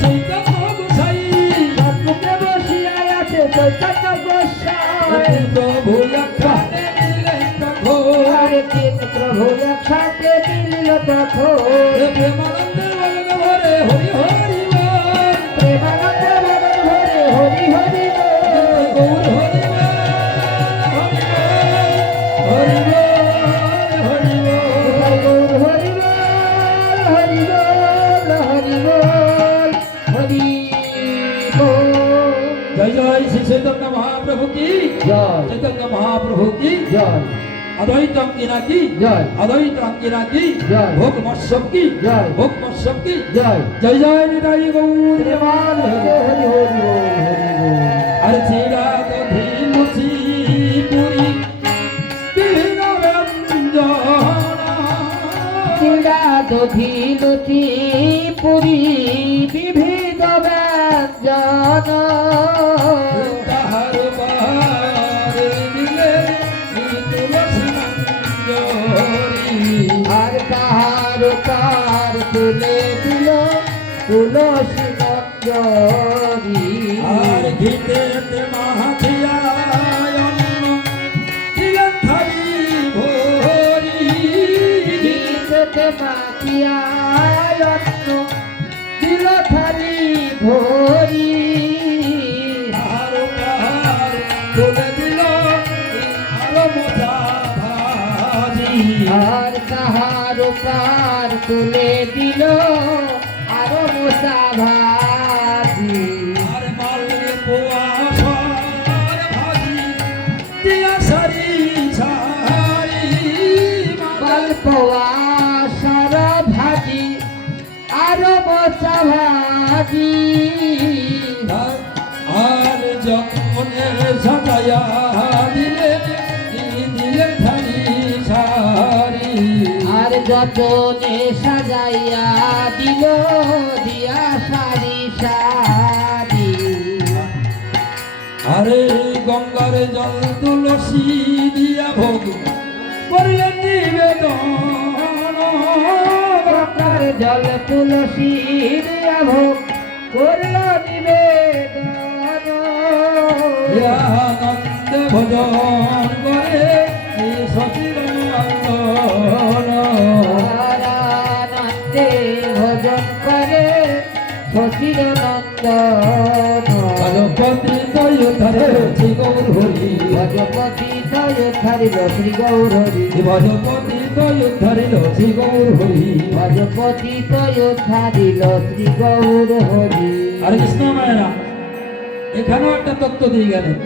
চৈতন্য গোসাই সম্মুখে বসিয়া আছে চৈতন্য গোসাই প্রভু একসাথে মিলিলেন তখন আরে তিন প্রভু একসাথে মিলিল তখন প্রেমানন্দে বলন ভরে হরি হরি বল প্রেমানন্দে বলন ভরে হরি হরি গৌর হরি বল হরি বল হরি বল হরি বল হরি বল হরি বল হরি বল। জয় জয় শ্রী চৈতন্য মহাপ্রভু কি জয় চৈতন্য মহাপ্রভু কি জয় अद्वैत अंकिना की जय अद्वैत अंकिना की जय भोग मत्सव की जय भोग मत्सव की जय जय जय निताई गौर श्रीमान हरि हरि हरि बोल अरे चीरा तो धीमुची पूरी विभिन्न व्यंजना চিরা দধি লুচি পুরি বিবিধ ব্যঞ্জন তাহার পার দিলে তুলসী মঞ্জরি আর তাহার পার তুলে দিল তুলসী মঞ্জরি আর ঘিতে মাহাথিয়া অন্ন দিলেন থালি ভরি গীততে মাখিয়ায় অন্ন দিল থালি ভরি আর পাহাড় তুলে দিল আরো মোটা ভাজি আর তাহার পার তুলে দিল আরো মশা ভাজি আর মালে পোয়া সর ভাজি দিয়া সারি সারি গল্পয়া সর ভাজি আরো মশা ভাজি আর যখনের সাজায়া দিলে দিলে থালি সারি আর যতনে সাজাইয়া দিল দিয়া সারি সারি আরে গঙ্গার জল তুলসী দিয়া ভোগ করলেন নিবেদন গঙ্গার জল তুলসী দিয়া ভোগ করল নিবেদন আনন্দ ভজন করে সচির আন্দোলন আনন্দে ভজন করে শশীর নন্দন ভজপতি তয়ুধারে শ্রী গৌর হরি ভজপতি তয় ছাড়িল শ্রী গৌর হরি ভজপতি তয়ুধারিল শ্রী গৌর হরি ভজপতি তয় ছাড়িল শ্রী গৌর হরি। আর কৃষ্ণ মায়েরা এখানেও একটা তত্ত্ব দিয়ে গেলেন